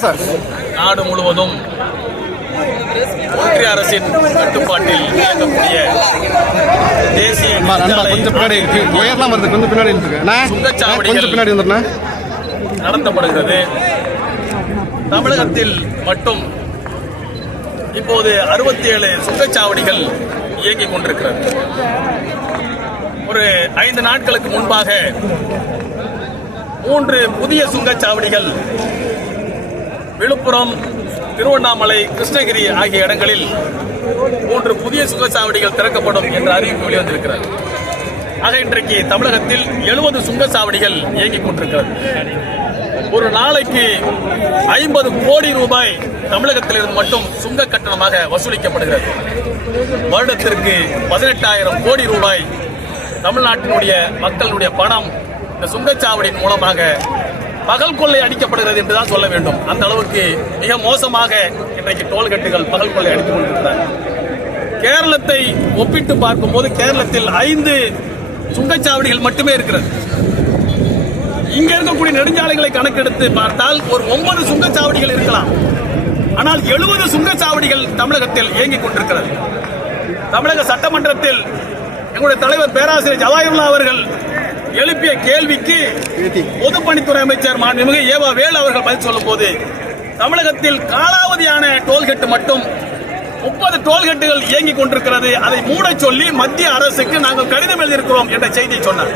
Sir நாடு முழுவதும் ஒன்றிய அரசின் கட்டுப்பாட்டில் இயங்கக்கூடிய தேசிய சுங்கச்சாவடிகள் நடத்தப்படுகிறது. தமிழகத்தில் மட்டும் இப்போது 67 சுங்கச்சாவடிகள் இயங்கிக் கொண்டிருக்கிறது. ஒரு 5 நாட்களுக்கு முன்பாக 3 புதிய சுங்கச்சாவடிகள் விழுப்புரம், திருவண்ணாமலை, கிருஷ்ணகிரி ஆகிய இடங்களில் 3 புதிய சுங்கச்சாவடிகள் திறக்கப்படும் என்ற அறிவிப்பு வெளிவந்திருக்கிறது. ஆக இன்றைக்கு தமிழகத்தில் 70 சுங்கச்சாவடிகள் இயங்கிக் கொண்டிருக்கிறது. ஒரு நாளைக்கு 50 கோடி ரூபாய் தமிழகத்திலிருந்து மட்டும் சுங்க கட்டணமாக வசூலிக்கப்படுகிறது. வருடத்திற்கு 18,000 கோடி ரூபாய் தமிழ்நாட்டினுடைய மக்களுடைய பணம் இந்த சுங்கச்சாவடியின் மூலமாக பகல் கொள்ளை அடிக்கப்படுகிறது என்றுதான் சொல்ல வேண்டும். அந்த அளவுக்கு மிக மோசமாக இன்றைக்கு டோல்கட்டுகள் பகல் கொள்ளை அடித்துக் கொண்டிருக்கிறார். கேரளத்தை ஒப்பிட்டு பார்க்கும்போது கேரளத்தில் 5 சுங்கச்சாவடிகள் மட்டுமே இருக்கிறது. இங்க இருக்கக்கூடிய நெடுஞ்சாலைகளை கணக்கெடுத்து பார்த்தால் ஒரு 9 சுங்கச்சாவடிகள் இருக்கலாம். ஆனால் 70 சுங்கச்சாவடிகள் தமிழகத்தில் இயங்கிக் கொண்டிருக்கிறது. தமிழக சட்டமன்றத்தில் எங்களுடைய தலைவர் பேராசிரியர் ஜவாஹிருல்லா அவர்கள் எழுப்பிய கேள்விக்கு பொதுப்பணித்துறை அமைச்சர் மாண்புமிகு ஏவா வேலு அவர்கள் பதில் சொல்லும் போது தமிழகத்தில் காலாவதியான டோல்கெட் மட்டும் 30 டோல்கெட்டுகள் இயங்கிக் கொண்டிருக்கிறது, அதை மூட சொல்லி மத்திய அரசுக்கு நாங்கள் கடிதம் எழுதியிருக்கிறோம் என்ற செய்தியை சொன்னார்.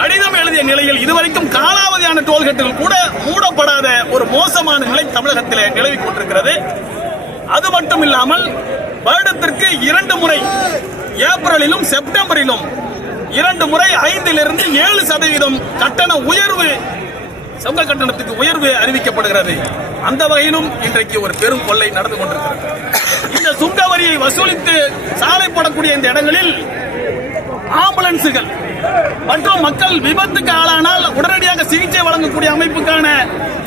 கடிதம் எழுதிய நிலையில் இதுவரைக்கும் காலாவதியான டோல்கெட்டுகள் கூட மூடப்படாத ஒரு மோசமான நிலை தமிழகத்திலே நிலவிக் கொண்டிருக்கிறது. அது மட்டும் இல்லாமல் வருடத்திற்கு 2 முறை ஏப்ரலிலும் செப்டம்பரிலும் 2 முறை 5% 7% கட்டண உயர்வு, சுங்க கட்டணத்துக்கு உயர்வு அறிவிக்கப்படுகிறது. அந்த வகையிலும் இன்றைக்கு ஒரு பெரும் கொள்ளை நடந்து கொண்டிருக்கிறது. இந்த சுங்க வரியை வசூலித்து சாலை போடக்கூடிய இந்த இடங்களில் ஆம்புலன்ஸுகள் மற்றும் மக்கள் விபத்துக்கு ஆளானால் உடனடியாக சிகிச்சை வழங்கக்கூடிய அமைப்புக்கான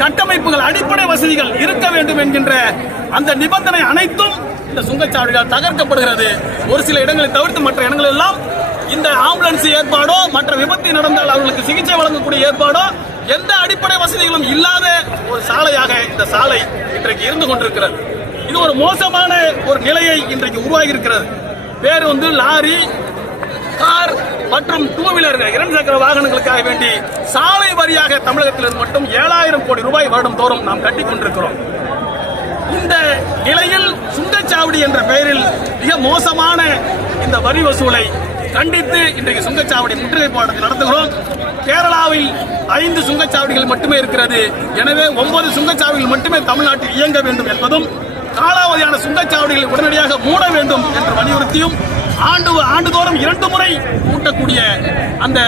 கட்டமைப்புகள், அடிப்படை வசதிகள் இருக்க வேண்டும் என்கின்ற அந்த நிபந்தனை அனைத்தும் இந்த சுங்கச்சாவடிகள் தகர்க்கப்படுகிறது. ஒரு சில இடங்களை தவிர்த்து மற்ற இடங்கள் எல்லாம் இந்த ஆம்புலன்ஸ் ஏற்பாடோ மற்ற விபத்து நடந்தால் அவர்களுக்கு சிகிச்சை வழங்கக்கூடிய ஏற்பாடோ எந்த அடிப்படை வசதிகளும் இல்லாத ஒரு சாலையாக இந்த சாலை இன்றைக்கு இருந்து கொண்டிருக்கிறது. இது ஒரு மோசமான ஒரு நிலையை இன்றைக்கு உருவாகி இருக்கிறது. பேருந்து, லாரி, கார் மற்றும் 2 வீலர் 2 சக்கர வாகனங்களுக்காக வேண்டி சாலை வரியாக தமிழகத்திலிருந்து மட்டும் 7,000 கோடி ரூபாய் வருடம் தோறும் நாம் கட்டிக் கொண்டிருக்கிறோம். இந்த நிலையில் சுங்கச்சாவடி என்ற பெயரில் மிக மோசமான இந்த வரி வசூலை கண்டித்து இன்றைக்கு சுங்கச்சாவடி முற்றுகை போராட்டத்தை நடத்துகிறோம். கேரளாவில் 5 சுங்கச்சாவடிகள் மட்டுமே இருக்கிறது. எனவே 9 சுங்கச்சாவடிகள் மட்டுமே தமிழ்நாட்டில் இயங்க வேண்டும் என்பதும், காலாவதியான சுங்கச்சாவடிகளை உடனடியாக மூட வேண்டும் என்று வலியுறுத்தியும், ஆண்டுதோறும் 2 முறை கூட்டக்கூடிய அந்த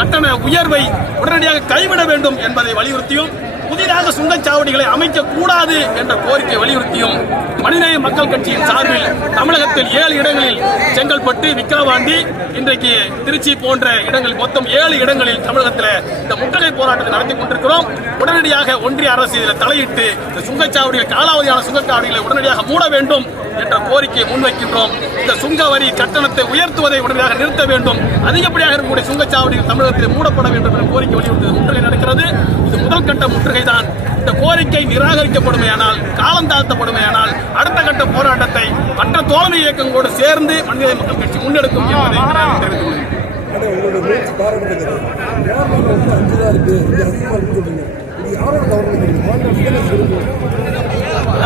கட்டண உயர்வை உடனடியாக கைவிட வேண்டும் என்பதை வலியுறுத்தியும், புதிதாக சுங்கச்சாவடிகளை அமைக்கக்கூடாது என்ற கோரிக்கை வலியுறுத்தியும் மனிதநேய மக்கள் கட்சியின் சார்பில் தமிழகத்தில் 7 இடங்களில் செங்கல்பட்டு, விக்கிரவாண்டி, இன்றைக்கு திருச்சி போன்ற இடங்களில் மொத்தம் 7 இடங்களில் தமிழகத்தில் இந்த முற்றுகை போராட்டத்தை நடத்தி கொண்டிருக்கிறோம். உடனடியாக ஒன்றிய அரசு இதில் தலையிட்டு இந்த சுங்கச்சாவடிகள், காலாவதியான சுங்கச்சாவடிகளை உடனடியாக மூட வேண்டும் என்ற கோரிக்கையை முன்வைக்கின்றோம். இந்த சுங்க வரி கட்டணத்தை உயர்த்துவதை உடனடியாக நிறுத்த வேண்டும். அதிகப்படியாக இருக்கக்கூடிய சுங்கச்சாவடிகள் தமிழகத்தில் மூடப்பட வேண்டும் என்ற கோரிக்கை வலியுறுத்தி முற்றுகை நடக்கிறது. இது முதல் கட்ட முற்றுகை தான். இந்த கோரிக்கை நிராகரிக்கப்படுமையானால், காலம் தாழ்த்தப்படுமையானால் அடுத்த கட்ட போராட்டத்தை மற்ற தோழமை இயக்கங்களோடு சேர்ந்து மனித மக்கள் கட்சி முன்னெடுக்கும் என்பதை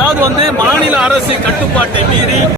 அதாவது மாநில அரசு கட்டுப்பாட்டை மீறி